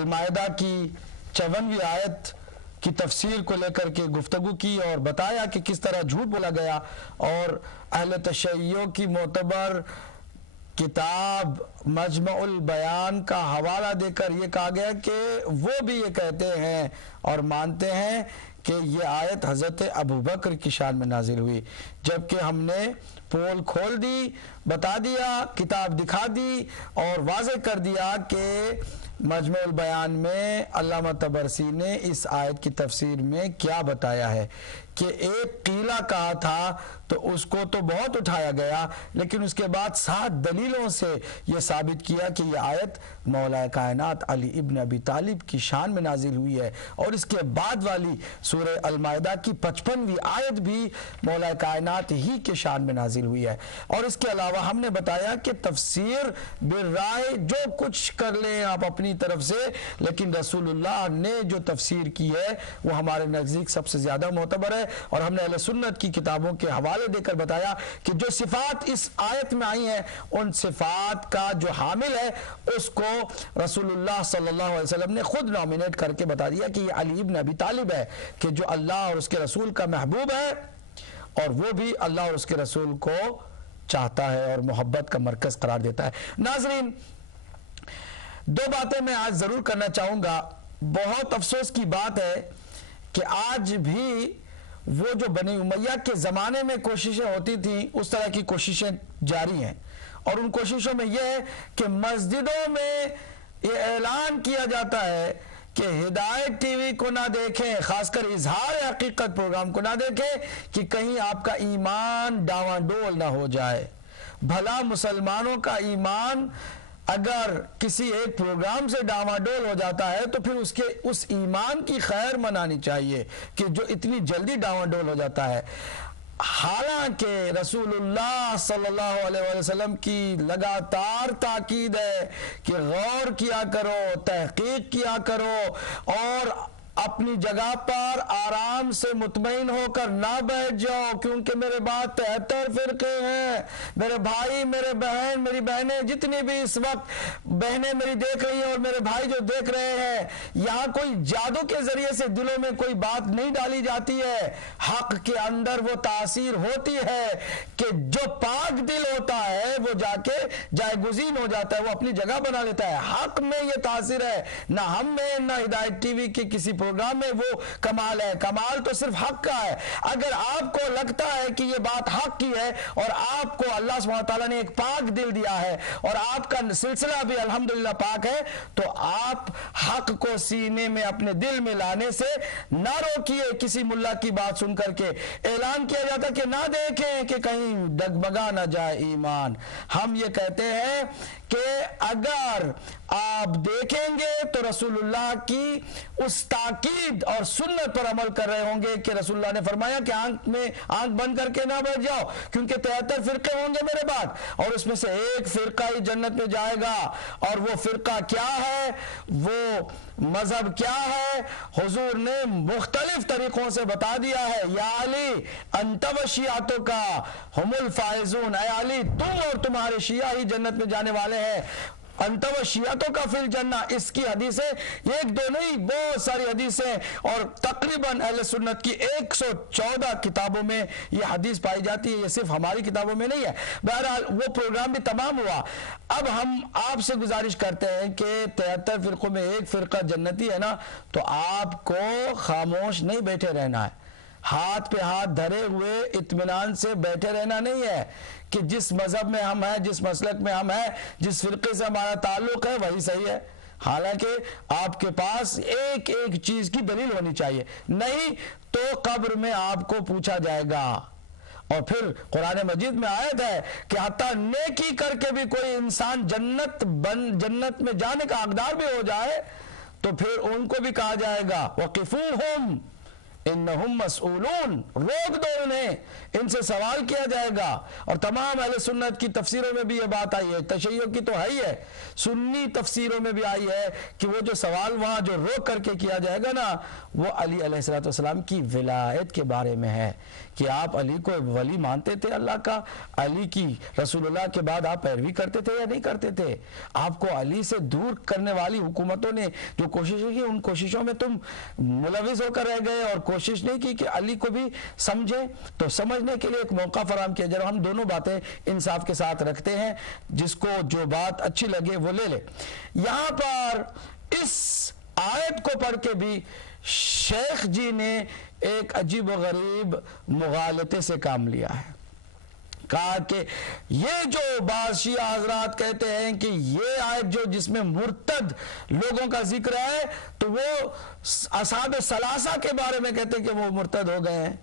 المائدہ کی 54ویں آیت کی تفسیر کو لے کر کے گفتگو کی اور بتایا کہ کس طرح جھوٹ بولا گیا، اور اہل تشیع کی معتبر کتاب مجمع البیان کا حوالہ دے کر یہ کہا گیا کہ وہ بھی یہ کہتے ہیں اور مانتے ہیں کہ یہ آیت حضرت ابوبکر کی شان میں نازل ہوئی، جبکہ ہم نے پول کھول دی، بتا دیا، کتاب دکھا دی اور واضح کر دیا کہ مجمع البیان میں علامہ طبرسی نے اس آیت کی تفسیر میں کیا بتایا ہے کہ ایک قیلہ کہا تھا تو اس کو تو بہت اٹھایا گیا، لیکن اس کے بعد 7 دلیلوں سے یہ ثابت کیا کہ یہ آیت مولا کائنات علی ابن ابی طالب کی شان میں نازل ہوئی ہے، اور اس کے بعد والی سورہ المائدہ کی 55ویں آیت بھی مولا کائنات ہی کے شان میں نازل ہوئی ہے۔ اور اس کے علاوہ ہم نے بتایا کہ تفسیر بالرائے جو کچھ کر لیں آپ اپنی طرف سے، لیکن رسول اللہ نے جو تفسیر کی ہے وہ ہمارے نزدیک سب سے زیادہ معتبر ہے، اور ہم نے اہل سنت کی کتابوں کے حوالے دے کر بتایا کہ جو صفات اس آیت میں آئی ہیں ان صفات کا جو حامل ہے اس کو رسول اللہ صلی اللہ علیہ وسلم نے خود نامینیٹ کر کے بتا دیا کہ یہ علی ابن ابی طالب ہے، کہ جو اللہ اور اس کے رسول کا محبوب ہے اور وہ بھی اللہ اور اس کے رسول کو چاہتا ہے اور محبت کا مرکز قرار دیتا ہے۔ ناظرین، 2 باتیں میں آج ضرور کرنا چاہوں گا۔ بہت افسوس کی بات ہے کہ آج بھی وہ جو بنی امیہ کے زمانے میں کوششیں ہوتی تھیں اس طرح کی کوششیں جاری ہیں، اور ان کوششوں میں یہ ہے کہ مسجدوں میں یہ اعلان کیا جاتا ہے کہ ہدایت ٹی وی کو نہ دیکھیں، خاص کر اظہار حقیقت پروگرام کو نہ دیکھیں کہ کہیں آپ کا ایمان ڈاواں ڈول نہ ہو جائے۔ بھلا مسلمانوں کا ایمان اگر کسی ایک پروگرام سے ڈاواں ڈول ہو جاتا ہے تو پھر اس ایمان کی خیر منانی چاہیے کہ جو اتنی جلدی ڈاواں ڈول ہو جاتا ہے۔ حالانکہ رسول اللہ صلی اللہ علیہ وسلم کی لگاتار تاکید ہے کہ غور کیا کرو، تحقیق کیا کرو، اور اپنی جگہ پر آرام سے مطمئن ہو کر نہ بیٹھ جاؤ، کیونکہ میرے بعد 73 فرقے ہیں۔ میرے بھائی، میرے بہن، میری بہنیں جتنی بھی اس وقت بہنیں میری دیکھ رہی ہیں اور میرے بھائی جو دیکھ رہے ہیں، یہاں کوئی جادو کے ذریعے سے دلوں میں کوئی بات نہیں ڈالی جاتی ہے۔ حق کے اندر وہ تاثیر ہوتی ہے کہ جو پاک دل ہوتا ہے وہ جا کے جائے گزین ہو جاتا ہے، وہ اپنی جگہ بنا لیتا ہے۔ حق میں یہ تاثیر ہے، نہ ہم میں نہ ہدایت ٹی وی کے کسی پروگرام میں وہ کمال ہے۔ کمال تو صرف حق کا ہے۔ اگر آپ کو لگتا ہے کہ یہ بات حق کی ہے اور آپ کو اللہ سبحانہ تعالیٰ نے ایک پاک دل دیا ہے اور آپ کا سلسلہ بھی الحمدللہ پاک ہے، تو آپ حق کو سینے میں اپنے دل میں لانے سے نہ روکیے۔ کسی ملا کی بات سن کر کے اعلان کیا جاتا کہ نہ دیکھیں کہ کہیں ڈگمگا نہ جائے ایمان۔ ہم یہ کہتے ہیں کہ اگر آپ دیکھیں گے تو رسول اللہ کی اس تاکید اور سنت پر عمل کر رہے ہوں گے کہ رسول اللہ نے فرمایا کہ آنکھ بند کر کے نہ بیٹھ جاؤ، کیونکہ 73 فرقے ہوں گے میرے بعد، اور اس میں سے ایک فرقہ ہی جنت میں جائے گا۔ اور وہ فرقہ کیا ہے، وہ مذہب کیا ہے، حضور نے مختلف طریقوں سے بتا دیا ہے۔ یا علی انت و شیعتک ہم الفائزون، اے علی تم اور تمہارے شیعہ ہی جنت میں جانے والے ہیں۔ انت و شیعتک فی الجنہ، اس کی حدیثیں ایک دو نہیں، بہت ساری حدیثیں، اور تقریباً اہل سنت کی 114 کتابوں میں یہ حدیث پائی جاتی ہے۔ یہ صرف ہماری کتابوں میں نہیں ہے۔ بہرحال وہ پروگرام بھی تمام ہوا۔ اب ہم آپ سے گزارش کرتے ہیں کہ 73 فرقوں میں ایک فرقہ جنتی ہے نا، تو آپ کو خاموش نہیں بیٹھے رہنا ہے، ہاتھ پہ ہاتھ دھرے ہوئے اطمینان سے بیٹھے رہنا نہیں ہے کہ جس مذہب میں ہم ہیں، جس مسلک میں ہم ہیں، جس فرقے سے ہمارا تعلق ہے وہی صحیح ہے۔ حالانکہ آپ کے پاس ایک ایک چیز کی دلیل ہونی چاہیے، نہیں تو قبر میں آپ کو پوچھا جائے گا۔ اور پھر قرآن مجید میں آیت ہے کہ حتیٰ نیکی کر کے بھی کوئی انسان جنت میں جانے کا حقدار بھی ہو جائے تو پھر ان کو بھی کہا جائے گا وقفوہم، इन्नहुम मसऊलून, रोक दो उन्हें, इनसे सवाल किया जाएगा। और तमाम अहले सुन्नत की तफसीरों में भी ये बात आई है, तशय्यो की तो है ही है, सुन्नी तफसीरों में भी आई है कि वो जो सवाल वहाँ जो रोक करके किया जाएगा ना, वो अली अलैहिस्सलाम की विलायत के बारे में है कि आप अली को वली मानते थे अल्लाह का, अली की रसूलुल्लाह के बाद आप पैरवी करते थे या नहीं करते थे। आपको अली से दूर करने वाली हुकूमतों ने जो कोशिशें की, उन कोशिशों में तुम मुलविस होकर रह गए और कोशिश नहीं की कि अली को भी समझे। तो समझने के लिए एक मौका फराहम किया। जब हम दोनों बातें इंसाफ के साथ रखते हैं, जिसको जो बात अच्छी लगे वो ले ले। यहां पर इस आयत को पढ़ के भी शेख जी ने एक अजीब व गरीब मुगालते से काम लिया है। कहा कि ये जो बादशिया हजरात कहते हैं कि ये आयत जो जिसमें मुर्तद लोगों का जिक्र है, तो वो असहाब सलासा के बारे में कहते हैं कि वो मुर्तद हो गए हैं।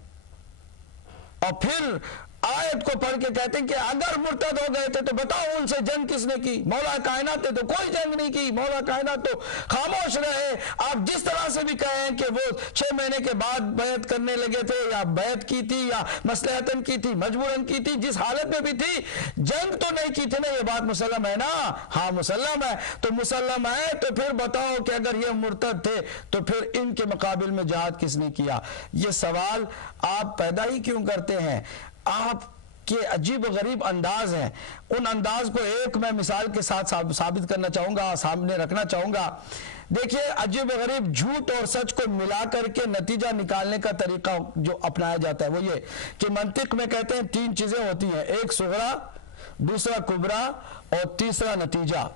और फिर आयत को पढ़ के कहते हैं कि अगर मुर्तद हो गए थे तो बताओ उनसे जंग किसने की। मौला कायनात ने तो कोई जंग नहीं की, मौला कायनात तो खामोश रहे। आप जिस तरह से भी कहें कि वो 6 महीने के बाद बैत करने लगे थे, या बैत की थी, या मसलहतन की थी, मजबूरन की थी, जिस हालत में भी थी, जंग तो नहीं की थी ना। ये बात मुसल्लम है ना? हाँ मुसल्लम है। तो मुसल्लम है तो फिर बताओ कि अगर ये मुर्तद थे तो फिर इनके मुकाबिल में जिहाद किसने किया? ये सवाल आप पैदा ही क्यों करते हैं? आपके अजीब गरीब अंदाज हैं। उन अंदाज को एक मैं मिसाल के साथ साबित करना चाहूंगा, सामने रखना चाहूंगा। देखिए, अजीब गरीब झूठ और सच को मिला करके नतीजा निकालने का तरीका जो अपनाया जाता है वो ये कि मंतिक में कहते हैं 3 चीजें होती हैं, एक सुगरा, दूसरा कुबरा और तीसरा नतीजा।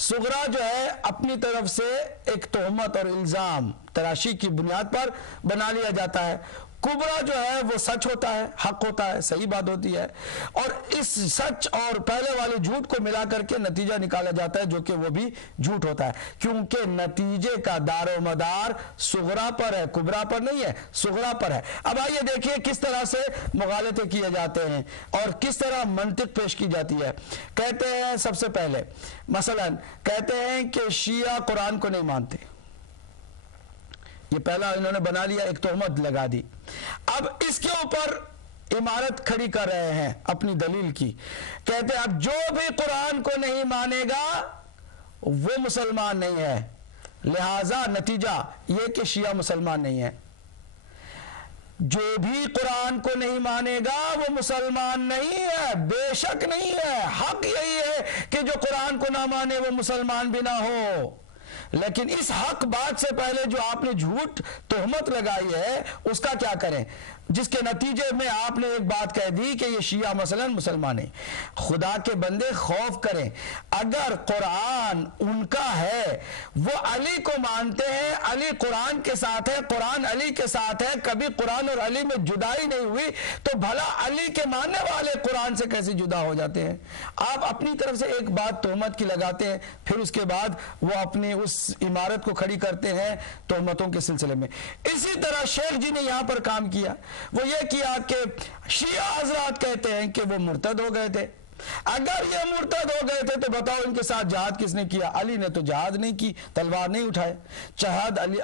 सुगरा जो है अपनी तरफ से एक तोहमत और इल्जाम तराशी की बुनियाद पर बना लिया जाता है। कुबरा जो है वो सच होता है, हक होता है, सही बात होती है। और इस सच और पहले वाले झूठ को मिला करके नतीजा निकाला जाता है जो कि वो भी झूठ होता है, क्योंकि नतीजे का दारो मदार सुगरा पर है, कुबरा पर नहीं है, सुगरा पर है। अब आइए देखिए किस तरह से मुगालते किए जाते हैं और किस तरह मंतिक पेश की जाती है। कहते हैं सबसे पहले मसलन कहते हैं कि शिया कुरान को नहीं मानते। ये पहला इन्होंने बना लिया, एक तोहमत लगा दी। अब इसके ऊपर इमारत खड़ी कर रहे हैं अपनी दलील की। कहते हैं अब जो भी कुरान को नहीं मानेगा वो मुसलमान नहीं है, लिहाजा नतीजा ये कि शिया मुसलमान नहीं है। जो भी कुरान को नहीं मानेगा वो मुसलमान नहीं है, बेशक नहीं है। हक यही है कि जो कुरान को ना माने वो मुसलमान भी ना हो। लेकिन इस हक बात से पहले जो आपने झूठ तोहमत लगाई है उसका क्या करें, जिसके नतीजे में आपने एक बात कह दी कि ये शिया मसलन मुसलमान है। खुदा के बंदे खौफ करें, अगर कुरान उनका है, वो अली को मानते हैं, अली कुरान के साथ है, कुरान अली के साथ है, कभी कुरान और अली में जुदाई नहीं हुई, तो भला अली के मानने वाले कुरान से कैसे जुदा हो जाते हैं? आप अपनी तरफ से एक बात तोहमत की लगाते हैं, फिर उसके बाद वो अपनी उस इमारत को खड़ी करते हैं तोहमतों के सिलसिले में। इसी तरह शेख जी ने यहां पर काम किया, वो ये किया कि शिया हजरात कहते हैं कि वो मुर्तद हो गए थे। अगर ये मुर्तद हो गए थे तो बताओ इनके साथ जहाद किसने किया? अली ने तो जहाद नहीं की, तलवार नहीं उठाए। जहाद अली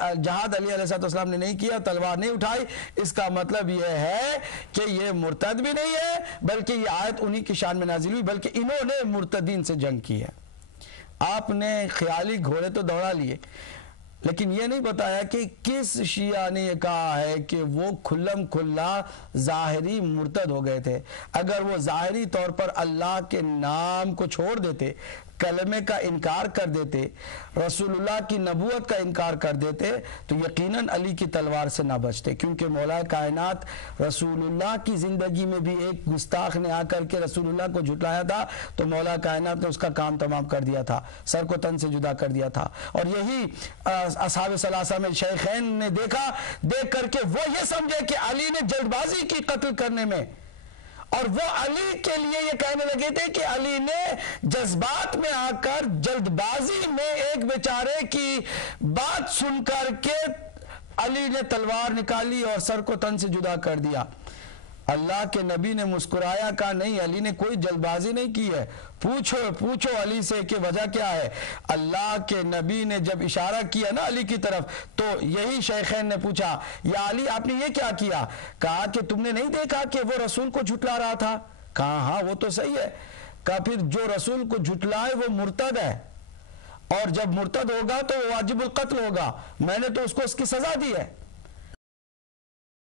अलैहिस्सलाम ने नहीं किया, तलवार नहीं उठाई। इसका मतलब यह है कि ये मुर्तद भी नहीं है, बल्कि ये आयत उन्हीं की शान में नाजिल हुई, बल्कि इन्होंने मुर्तदीन से जंग की है। आपने ख्याली घोड़े तो दौड़ा लिए, लेकिन ये नहीं बताया कि किस शिया ने ये कहा है कि वो खुल्लम खुल्ला ज़ाहिरी मुर्तद हो गए थे। अगर वो ज़ाहिरी तौर पर अल्लाह के नाम को छोड़ देते, कलमे का इनकार कर देते, रसूलुल्लाह की नबूवत का इनकार कर देते, तो यकीनन अली की तलवार से ना बचते। क्योंकि मौला कायनात रसूलुल्लाह की ज़िंदगी में भी एक गुस्ताख ने आकर के रसूलुल्लाह को झुटलाया था, तो मौला कायनात ने उसका काम तमाम कर दिया था, सर को तन से जुदा कर दिया था। और यही असहाब सलासा में शेखैन ने देखा, देख करके वो ये समझे कि अली ने जल्दबाजी की कत्ल करने में, और वो अली के लिए ये कहने लगे थे कि अली ने जज्बात में आकर जल्दबाजी में एक बेचारे की बात सुनकर के अली ने तलवार निकाली और सर को तन से जुदा कर दिया। اللہ کے نبی نے مسکرایا، کہا نہیں علی نے کوئی جلد بازی نہیں کی ہے، پوچھو علی سے کہ وجہ کیا ہے۔ اللہ کے نبی نے جب اشارہ کیا نا علی کی طرف تو یہی شیخین نے پوچھا یا علی آپ نے یہ کیا کیا؟ کہا کہ تم نے نہیں دیکھا کہ وہ رسول کو جھٹلا رہا تھا؟ کہا ہاں وہ تو صحیح ہے۔ کہا پھر جو رسول کو جھٹلائے وہ مرتد ہے، اور جب مرتد ہوگا تو وہ واجب القتل ہوگا، میں نے تو اس کو اس کی سزا دی ہے۔